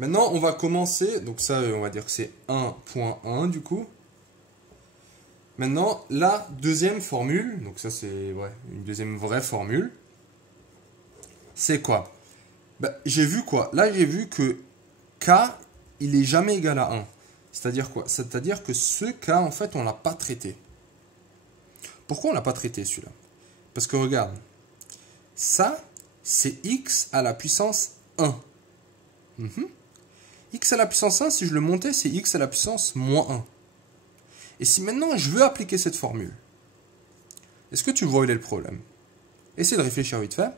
Maintenant, on va commencer. Donc ça, on va dire que c'est 1.1 du coup. Maintenant, la deuxième formule. Donc ça, c'est une deuxième vraie formule. C'est quoi? J'ai vu quoi? Là, j'ai vu que K, il est jamais égal à 1. C'est-à-dire quoi? C'est-à-dire que ce K, en fait, on l'a pas traité. Pourquoi on l'a pas traité, celui-là? Parce que regarde, ça, c'est x à la puissance 1. X à la puissance 1, si je le montais, c'est x à la puissance moins 1. Et si maintenant je veux appliquer cette formule, est-ce que tu vois où est le problème? Essaye de réfléchir vite fait.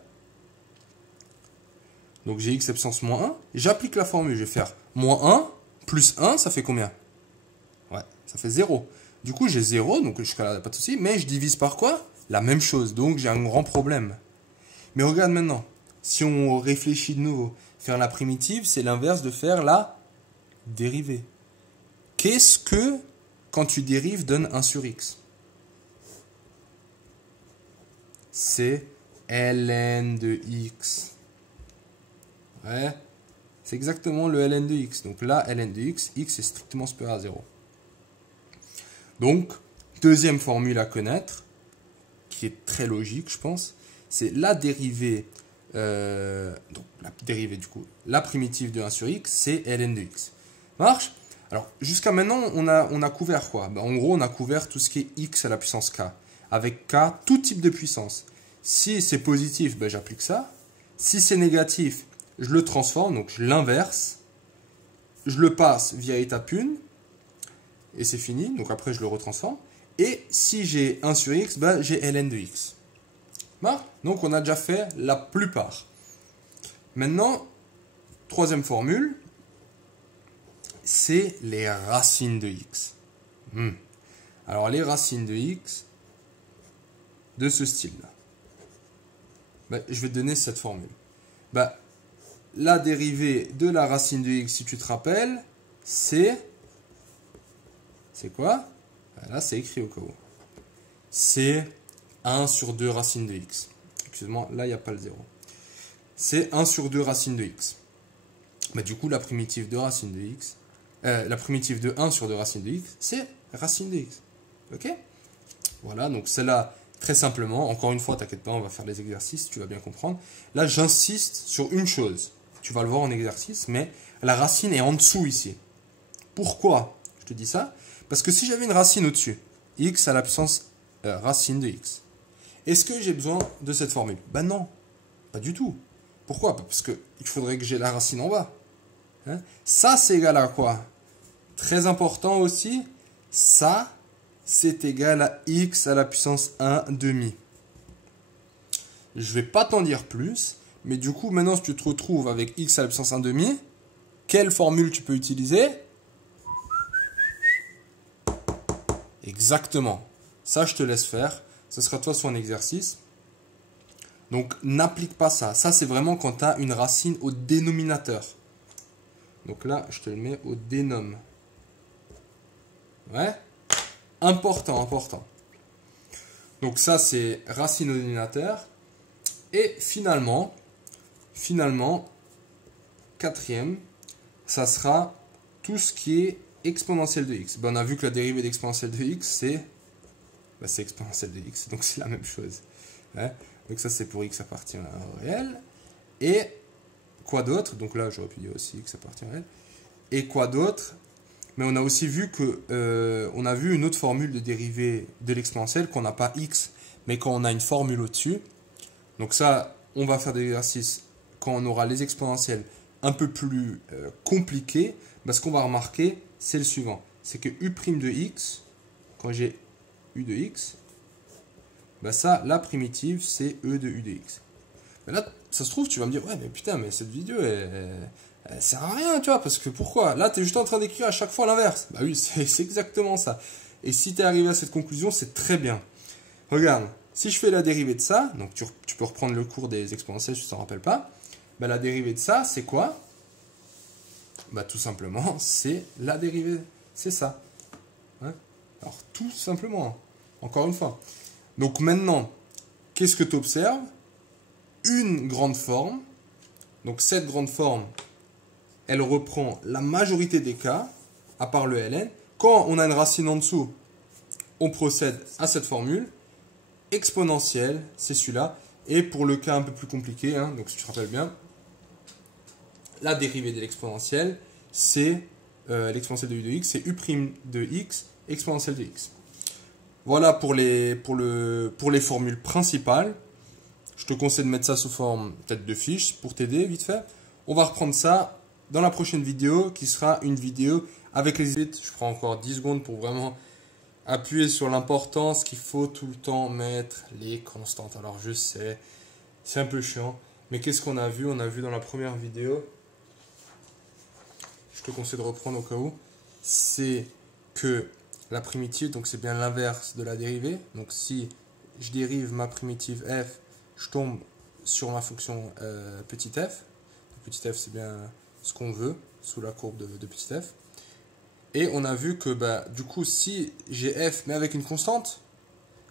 Donc j'ai x à la puissance moins 1, j'applique la formule, je vais faire moins 1 plus 1, ça fait combien? Ouais, ça fait 0. Du coup j'ai 0, donc jusqu'à là, pas de souci, mais je divise par quoi? La même chose, donc j'ai un grand problème. Mais regarde maintenant, si on réfléchit de nouveau, faire la primitive, c'est l'inverse de faire la dérivée. Qu'est-ce que, quand tu dérives, donne 1 sur x? C'est ln de x. Ouais, c'est exactement le ln de x. Donc là, ln de x, x est strictement supérieur à 0. Donc, deuxième formule à connaître, qui est très logique, je pense, c'est la dérivée, donc la dérivée du coup, la primitive de 1 sur x, c'est ln de x. Marche? Alors, jusqu'à maintenant, on a couvert quoi? En gros, on a couvert tout ce qui est x à la puissance k, avec k, tout type de puissance. Si c'est positif, j'applique ça. Si c'est négatif, je le transforme, donc je l'inverse. Je le passe via étape 1, et c'est fini, donc après je le retransforme. Et si j'ai 1 sur x, j'ai ln de x. Donc on a déjà fait la plupart. Maintenant, troisième formule, c'est les racines de x. Alors les racines de x, de ce style-là. Je vais te donner cette formule. La dérivée de la racine de x, si tu te rappelles, c'est quoi? Là, c'est écrit au cas où. C'est 1 sur 2 racines de x. Excuse-moi, là, il n'y a pas le 0. C'est 1 sur 2 racines de x. Du coup, la primitive de racine de x, la primitive de 1 sur 2 racines de x, c'est racine de x. Ok? Voilà, donc celle-là, très simplement, encore une fois, t'inquiète pas, on va faire les exercices, tu vas bien comprendre. Là, j'insiste sur une chose. Tu vas le voir en exercice, mais la racine est en dessous ici. Pourquoi je te dis ça? Parce que si j'avais une racine au-dessus, x à la puissance racine de x, est-ce que j'ai besoin de cette formule? Non, pas du tout. Pourquoi? Parce qu'il faudrait que j'ai la racine en bas. Ça, c'est égal à quoi? Très important aussi, ça, c'est égal à x à la puissance 1 demi. Je ne vais pas t'en dire plus, mais du coup, maintenant, si tu te retrouves avec x à la puissance 1 demi, quelle formule tu peux utiliser? Exactement. Ça, je te laisse faire. Ce sera toi sur un exercice. Donc, n'applique pas ça. Ça, c'est vraiment quand tu as une racine au dénominateur. Donc là, je te le mets au dénom. Ouais. Important, important. Donc ça, c'est racine au dénominateur. Et finalement, quatrième, ça sera tout ce qui est exponentielle de x. On a vu que la dérivée d'exponentielle de x, c'est exponentielle de x, donc c'est la même chose. Ouais. Donc ça, c'est pour x appartient au réel. Et quoi d'autre? Donc là, j'aurais pu dire aussi x appartient au réel. Et quoi d'autre? Mais on a aussi vu que on a vu une autre formule de dérivée de l'exponentielle qu'on n'a pas x, mais quand on a une formule au-dessus. Donc ça, on va faire des exercices quand on aura les exponentielles un peu plus compliquées. Ce qu'on va remarquer, c'est le suivant. C'est que u' de x, quand j'ai u de x, ça, la primitive, c'est e de u de x. Mais là, ça se trouve, tu vas me dire, ouais, mais putain, mais cette vidéo, elle sert à rien, tu vois, parce que pourquoi? Là, tu es juste en train d'écrire à chaque fois l'inverse. Oui, c'est exactement ça. Et si tu es arrivé à cette conclusion, c'est très bien. Regarde, si je fais la dérivée de ça, donc tu peux reprendre le cours des exponentielles si tu t'en rappelles pas, la dérivée de ça, c'est quoi? Tout simplement, c'est la dérivée, c'est ça. Alors, tout simplement, encore une fois. Donc maintenant, qu'est-ce que tu observes? Une grande forme. Donc cette grande forme, elle reprend la majorité des cas, à part le ln. Quand on a une racine en dessous, on procède à cette formule. Exponentielle, c'est celui-là. Et pour le cas un peu plus compliqué, hein, donc si tu te rappelles bien, la dérivée de l'exponentielle, c'est l'exponentielle de u de x, c'est u' de x exponentielle de x. Voilà pour les formules principales. Je te conseille de mettre ça sous forme peut-être de fiche pour t'aider vite fait. On va reprendre ça dans la prochaine vidéo qui sera une vidéo avec les idées. Je prends encore 10 secondes pour vraiment appuyer sur l'importance qu'il faut tout le temps mettre les constantes. Alors je sais, c'est un peu chiant, mais qu'est-ce qu'on a vu? On a vu dans la première vidéo, je te conseille de reprendre au cas où, c'est que la primitive, donc c'est bien l'inverse de la dérivée. Donc si je dérive ma primitive f, je tombe sur ma fonction petit f. Petit f, c'est bien ce qu'on veut sous la courbe de petit f. Et on a vu que bah, du coup, si j'ai f mais avec une constante,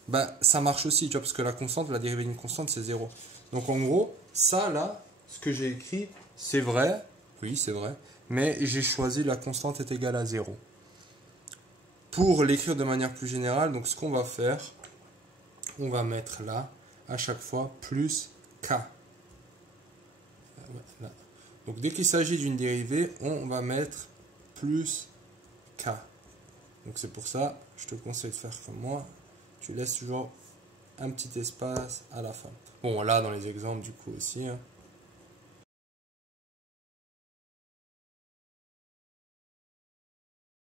bah, ça marche aussi, tu vois, parce que la constante, la dérivée d'une constante, c'est 0. Donc en gros, ça là, ce que j'ai écrit, c'est vrai, oui, c'est vrai, mais j'ai choisi la constante est égale à 0. Pour l'écrire de manière plus générale, donc ce qu'on va faire, on va mettre là, à chaque fois, plus k. Là. Donc dès qu'il s'agit d'une dérivée, on va mettre plus k. Donc c'est pour ça, je te conseille de faire comme moi, tu laisses toujours un petit espace à la fin. Bon là dans les exemples du coup aussi, hein.